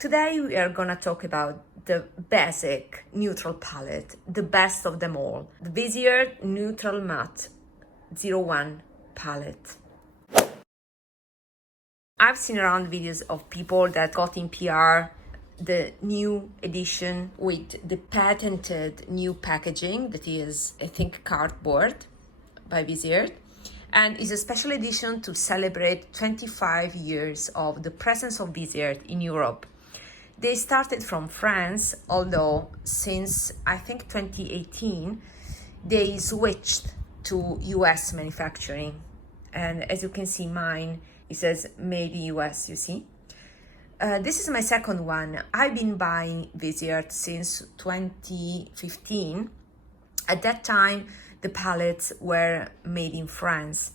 Today we are gonna talk about the basic neutral palette, the best of them all, the Viseart Neutral Matte 01 palette. I've seen around videos of people that got in PR the new edition with the patented new packaging that is, I think, cardboard by Viseart, and is a special edition to celebrate 25 years of the presence of Viseart in Europe. They started from France, although since I think 2018, they switched to US manufacturing. And as you can see, mine, it says made in US, you see. This is my second one. I've been buying Viseart since 2015. At that time, the palettes were made in France.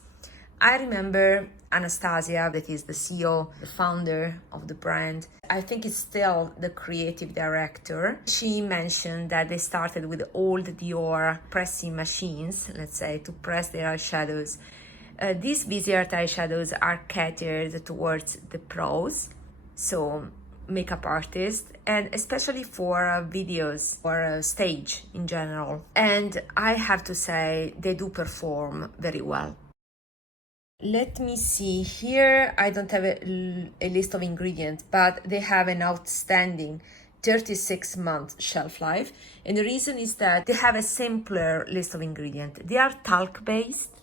I remember Anastasia, that is the CEO, the founder of the brand. I think it's still the creative director. She mentioned that they started with old Dior pressing machines, let's say, to press their eyeshadows. These Viseart eyeshadows are catered towards the pros, so makeup artists, and especially for videos or stage in general. And I have to say, they do perform very well. Let me see here. I don't have a list of ingredients, but they have an outstanding 36-month shelf life. And the reason is that they have a simpler list of ingredients. They are talc based,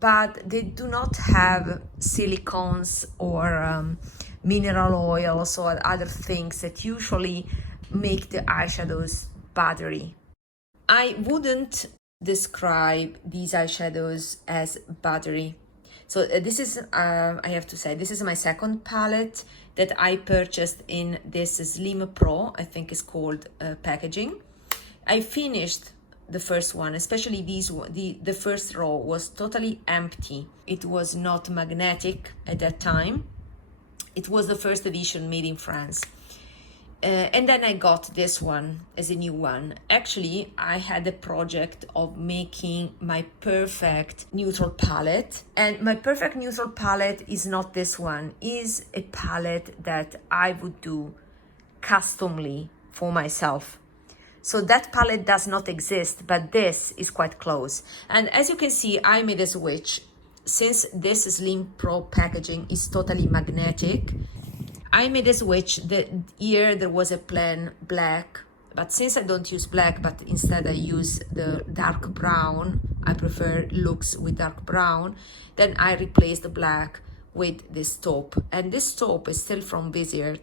but they do not have silicones or mineral oils or other things that usually make the eyeshadows buttery. I wouldn't describe these eyeshadows as buttery. So this is, I have to say, this is my second palette that I purchased in this Slim Pro, I think it's called, packaging. I finished the first one, especially the first row was totally empty. It was not magnetic at that time. It was the first edition made in France. And then I got this one as a new one. Actually, I had a project of making my perfect neutral palette. And my perfect neutral palette is not this one, is a palette that I would do customly for myself. So that palette does not exist, but this is quite close. And as you can see, I made a switch. Since this Slim Pro packaging is totally magnetic, I made a switch. Here there was a plain black, but since I don't use black, but instead I use the dark brown, I prefer looks with dark brown, then I replaced the black with this taupe. And this taupe is still from Viseart,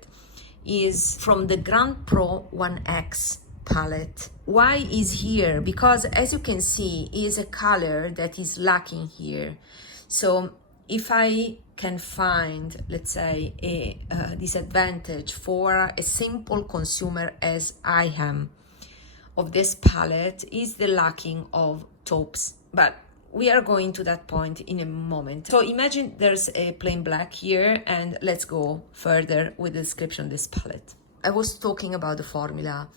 is from the Grand Pro 1X palette. Why is here? Because as you can see, is a color that is lacking here. So if I can find, let's say, a disadvantage for a simple consumer as I am of this palette, is the lacking of taupes. But we are going to that point in a moment. So imagine there's a plain black here, and let's go further with the description of this palette. I was talking about the formula.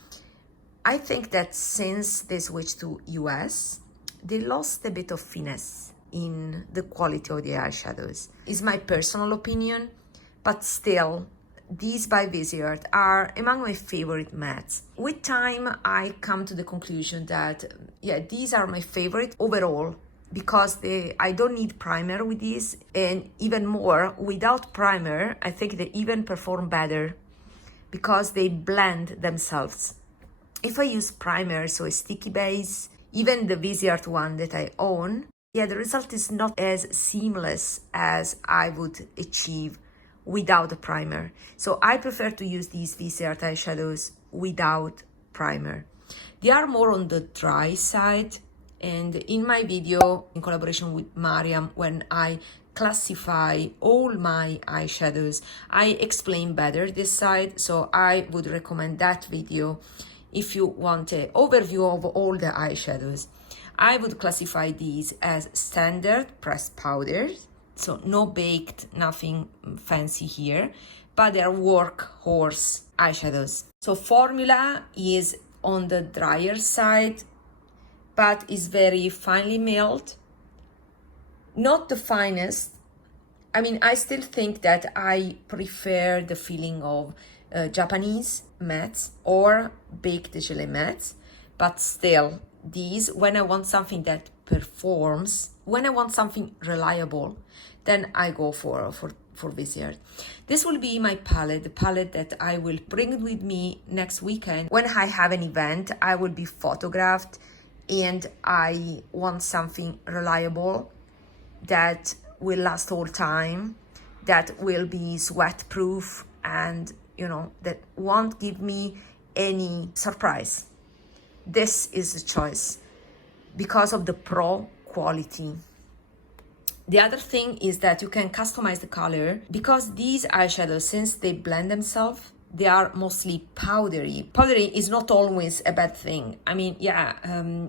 I think that since they switched to US, they lost a bit of finesse in the quality of the eyeshadows. It's my personal opinion, but still, these by Viseart are among my favorite mattes. With time, I come to the conclusion that, yeah, these are my favorite overall, because I don't need primer with these, and even more, without primer, I think they even perform better, because they blend themselves. If I use primer, so a sticky base, even the Viseart one that I own, yeah, the result is not as seamless as I would achieve without a primer. So I prefer to use these Viseart eyeshadows without primer. They are more on the dry side, and in my video, in collaboration with Mariam, when I classify all my eyeshadows, I explain better this side, so I would recommend that video if you want an overview of all the eyeshadows. I would classify these as standard pressed powders, so no baked, nothing fancy here, but they're workhorse eyeshadows. So formula is on the drier side, but is very finely milled. Not the finest, I mean, I still think that I prefer the feeling of Japanese mattes or baked gelée mattes, but still, these, when I want something that performs, when I want something reliable, then I go for Viseart. This will be my palette, the palette that I will bring with me next weekend. When I have an event, I will be photographed and I want something reliable that will last all time, that will be sweat proof, and that won't give me any surprise. This is the choice because of the pro quality. The other thing is that you can customize the color because these eyeshadows, since they blend themselves, they are mostly powdery. Powdery is not always a bad thing. I mean,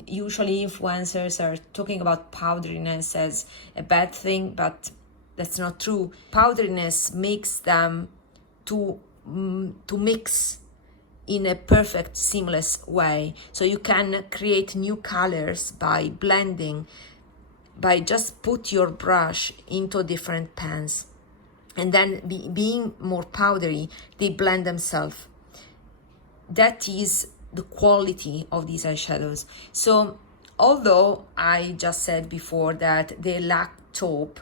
usually influencers are talking about powderiness as a bad thing, but that's not true. Powderiness makes them to mix in a perfect, seamless way. So you can create new colors by blending, by just put your brush into different pans. And then being more powdery, they blend themselves. That is the quality of these eyeshadows. So although I just said before that they lack taupe,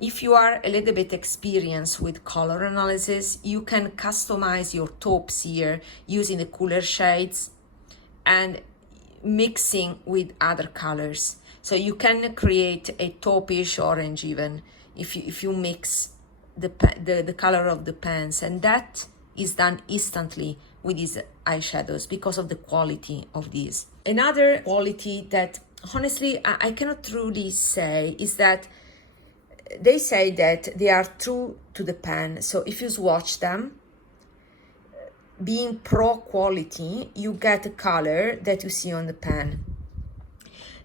if you are a little bit experienced with color analysis, you can customize your taupes here using the cooler shades and mixing with other colors. So you can create a taupish orange even if you mix the color of the pans, and that is done instantly with these eyeshadows because of the quality of these. Another quality that honestly I cannot truly say is that they say that they are true to the pan. So if you swatch them, being pro quality, you get a color that you see on the pan.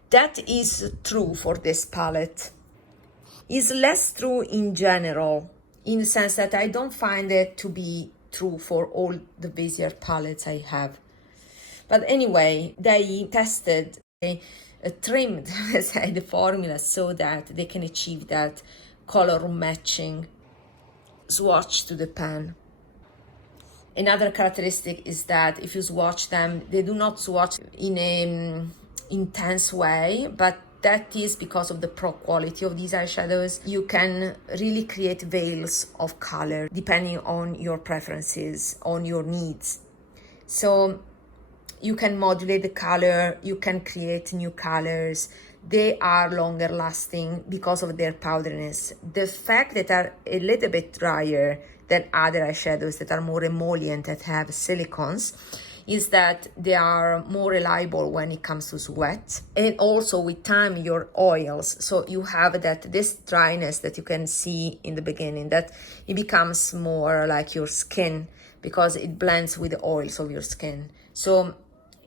That is true for this palette. Is less true in general, in the sense that I don't find it to be true for all the Viseart palettes I have. But anyway, they tested, trimmed, let's say, the formula so that they can achieve that color matching swatch to the pan. Another characteristic is that if you swatch them, they do not swatch in an intense way, but that is because of the pro quality of these eyeshadows. You can really create veils of color depending on your preferences, on your needs. So you can modulate the color, you can create new colors. They are longer lasting because of their powderiness. The fact that they are a little bit drier than other eyeshadows that are more emollient, that have silicones, is that they are more reliable when it comes to sweat, and also with time your oils. So you have this dryness that you can see in the beginning, that it becomes more like your skin because it blends with the oils of your skin. So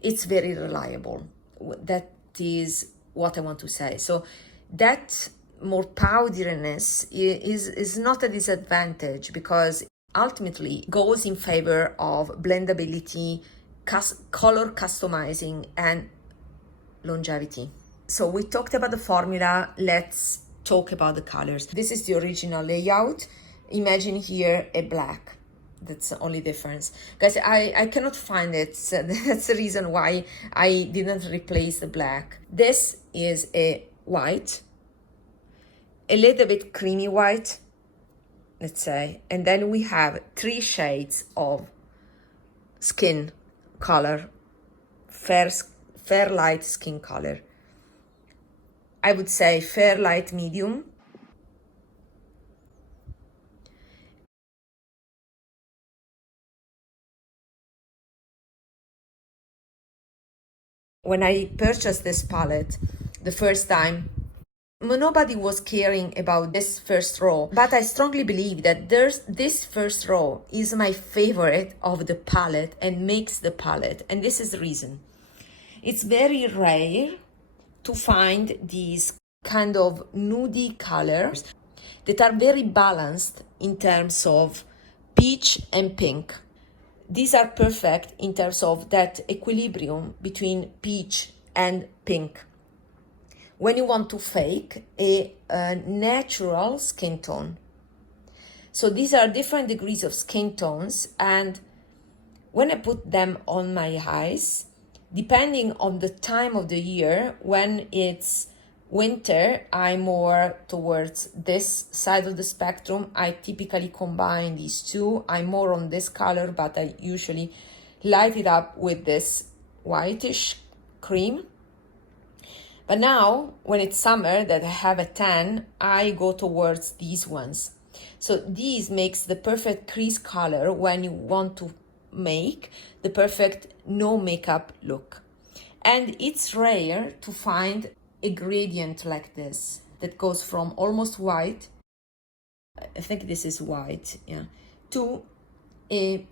it's very reliable. That is what I want to say. So that more powderiness is not a disadvantage because ultimately goes in favor of blendability, color customizing, and longevity. So we talked about the formula. Let's talk about the colors. This is the original layout. Imagine here a black. That's the only difference. Guys, I cannot find it. So that's the reason why I didn't replace the black. This is a white, a little bit creamy white, let's say. And then we have 3 shades of skin color, fair light skin color. I would say fair light medium, when I purchased this palette the first time, nobody was caring about this first row, but I strongly believe that this first row is my favorite of the palette and makes the palette, and this is the reason. It's very rare to find these kind of nudie colors that are very balanced in terms of peach and pink. These are perfect in terms of that equilibrium between peach and pink. When you want to fake a natural skin tone, So these are different degrees of skin tones, and when I put them on my eyes, depending on the time of the year, when it's winter, I'm more towards this side of the spectrum. I typically combine these two. I'm more on this color, but I usually light it up with this whitish cream. But now, when it's summer that I have a tan, I go towards these ones. So these makes the perfect crease color when you want to make the perfect no makeup look. And it's rare to find a gradient like this that goes from almost white, I think this is white, yeah, to a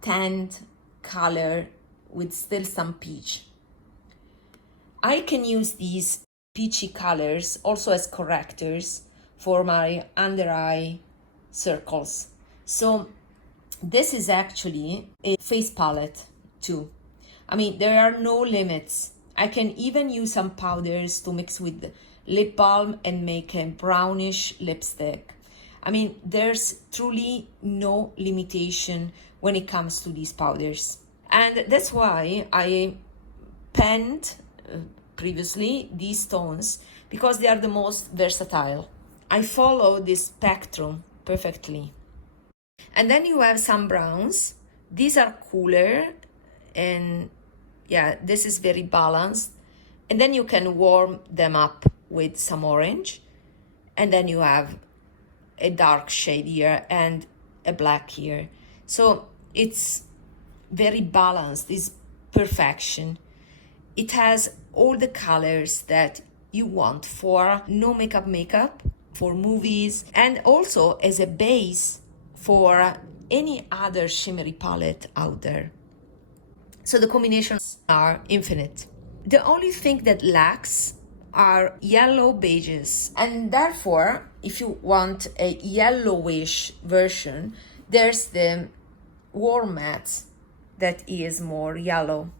tanned color with still some peach. I can use these peachy colors also as correctors for my under eye circles. So this is actually a face palette too. I mean, there are no limits. I can even use some powders to mix with lip balm and make a brownish lipstick. I mean, there's truly no limitation when it comes to these powders. And that's why I penned previously these tones, because they are the most versatile. I follow this spectrum perfectly. And then you have some browns. These are cooler, and yeah, this is very balanced. And then you can warm them up with some orange. And then you have a dark shade here and a black here. So it's very balanced, it's perfection. It has all the colors that you want for no makeup, for movies, and also as a base for any other shimmery palette out there. So the combinations are infinite. The only thing that lacks are yellow beiges, and therefore if you want a yellowish version, there's the warm matte that is more yellow.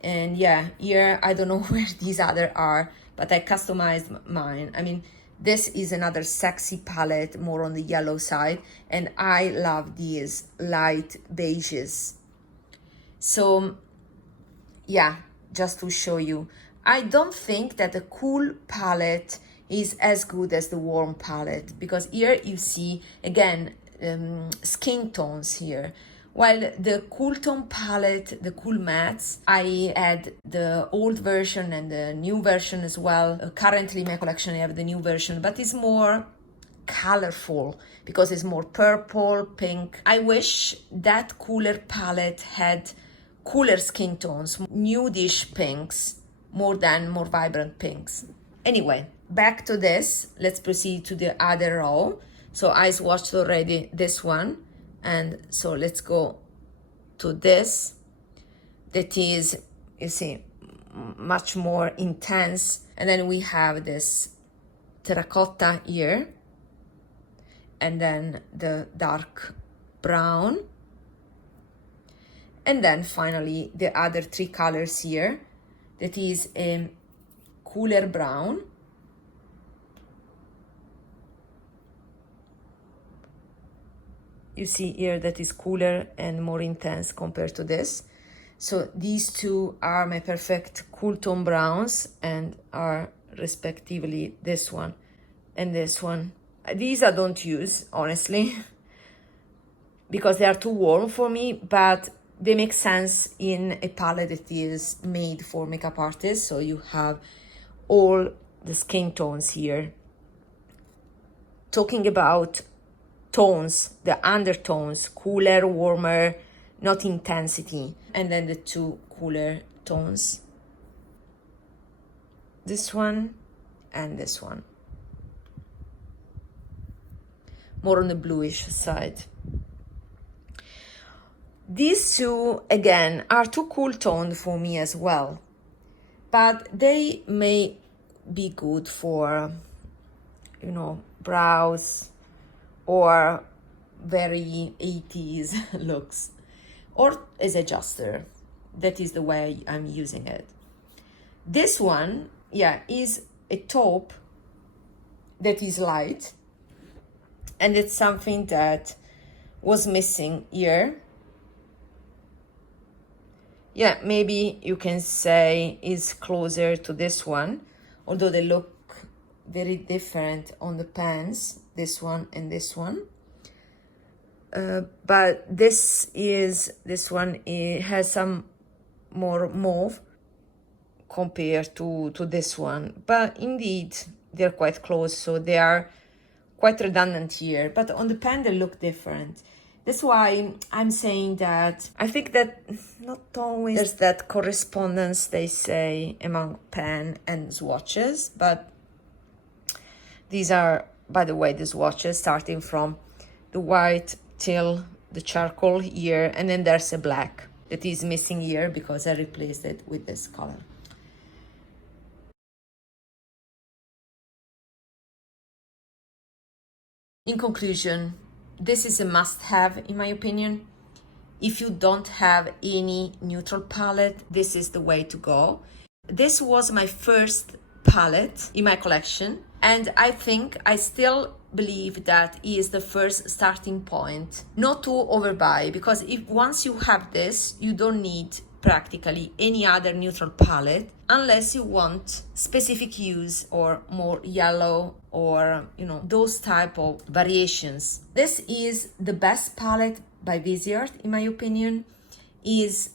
And yeah, here I don't know where these other are, but I customized mine. I mean, this is another sexy palette, more on the yellow side, and I love these light beiges. So yeah, just to show you, I don't think that the cool palette is as good as the warm palette, because here you see again skin tones here. While the cool tone palette, the cool mattes, I had the old version and the new version as well. Currently in my collection I have the new version, but it's more colorful because it's more purple, pink. I wish that cooler palette had cooler skin tones, nudish pinks, more vibrant pinks. Anyway, back to this. Let's proceed to the other row. So I swatched already this one. And so let's go to this, that is, you see, much more intense. And then we have this terracotta here, and then the dark brown, and then finally the other three colors here, that is a cooler brown, you see here that is cooler and more intense compared to this. So these two are my perfect cool tone browns, and are respectively this one and this one. These I don't use, honestly, because they are too warm for me, but they make sense in a palette that is made for makeup artists. So you have all the skin tones here. Talking about tones, the undertones, cooler, warmer, not intensity, and then the two cooler tones, this one and this one, more on the bluish side. These two again are too cool toned for me as well, but they may be good for, you know, brows or very 80s looks, or as adjuster. That is the way I'm using it. This one, yeah, is a taupe that is light, And it's something that was missing here. Yeah, maybe you can say is closer to this one, although they look very different on the pants, this one and this one. But this one, it has some more mauve compared to this one. But indeed, they're quite close, so they are quite redundant here. But on the pen, they look different. That's why I'm saying that I think that not always there's that correspondence, they say, among pen and swatches. But these are, by the way, the swatches starting from the white till the charcoal here, and then there's a black that is missing here because I replaced it with this color. In conclusion, this is a must-have in my opinion. If you don't have any neutral palette, this is the way to go. This was my first palette in my collection, and I think I still believe that is the first starting point. Not to overbuy, because if once you have this, you don't need practically any other neutral palette unless you want specific use or more yellow or those type of variations. This is the best palette by Viseart in my opinion. Is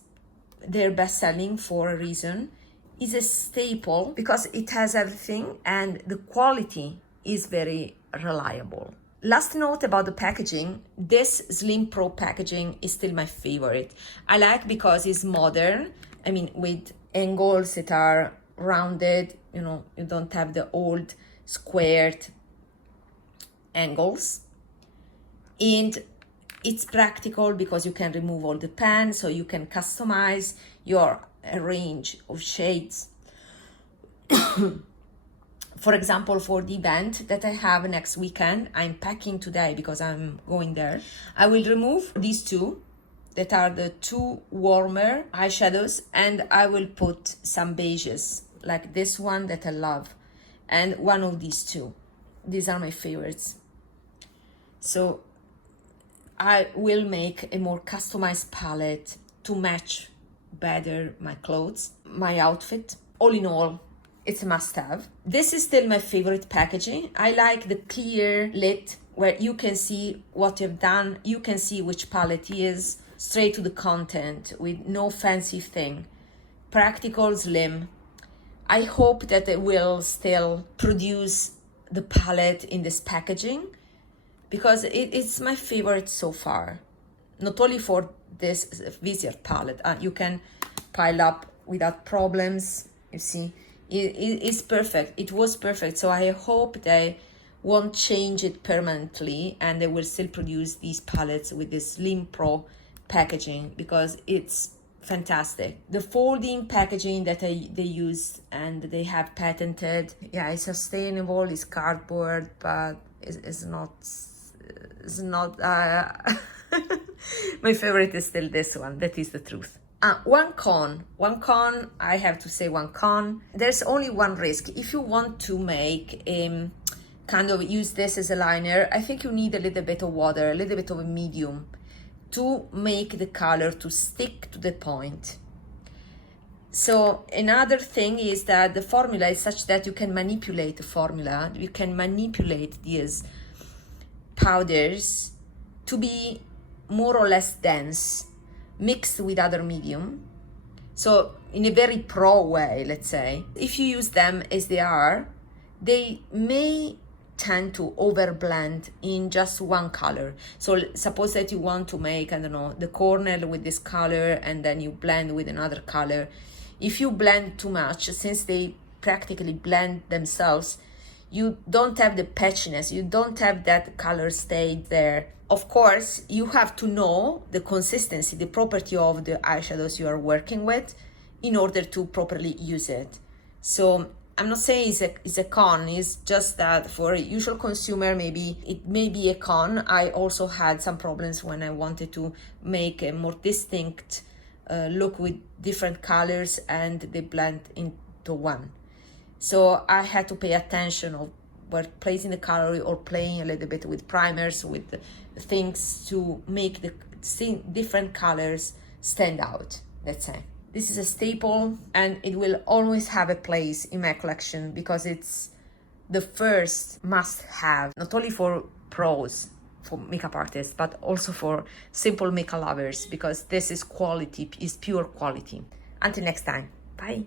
their best selling for a reason. Is a staple because it has everything and the quality is very reliable. Last note about the packaging. This Slim Pro packaging is still my favorite. I like because it's modern. I mean, with angles that are rounded, you don't have the old squared angles. And it's practical because you can remove all the pens, so you can customize your range of shades. For example, for the event that I have next weekend, I'm packing today because I'm going there. I will remove these two that are the two warmer eyeshadows, and I will put some beiges like this one that I love, and one of these two. These are my favorites. So I will make a more customized palette to match better my clothes, my outfit. All in all, it's a must-have. This is still my favorite packaging. I like the clear lid where you can see what you've done. You can see which palette is, straight to the content with no fancy thing. Practical, slim. I hope that it will still produce the palette in this packaging because it's my favorite so far. Not only for this Viseart palette, you can pile up without problems. You see, it's perfect. It was perfect. So I hope they won't change it permanently and they will still produce these palettes with this Slim Pro packaging because it's fantastic. The folding packaging that they use and they have patented, yeah, it's sustainable, it's cardboard, but it's not my favorite is still this one. That is the truth. One con, I have to say one con. There's only one risk. If you want to make kind of use this as a liner, I think you need a little bit of water, a little bit of a medium to make the color to stick to the point. So another thing is that the formula is such that you can manipulate the formula. You can manipulate these powders to be more or less dense, mixed with other medium. So in a very pro way, let's say, if you use them as they are, they may tend to overblend in just one color. So suppose that you want to make, I don't know, the corner with this color and then you blend with another color. If you blend too much, since they practically blend themselves, you don't have the patchiness, you don't have that color stay there. Of course, you have to know the consistency, the property of the eyeshadows you are working with in order to properly use it. So I'm not saying it's a con, it's just that for a usual consumer, maybe it may be a con. I also had some problems when I wanted to make a more distinct look with different colors and they blend into one. So I had to pay attention of we're placing the coloring or playing a little bit with primers, with things to make the different colors stand out, let's say. This is a staple and it will always have a place in my collection because it's the first must-have, not only for pros, for makeup artists, but also for simple makeup lovers, because this is quality, is pure quality. Until next time, bye.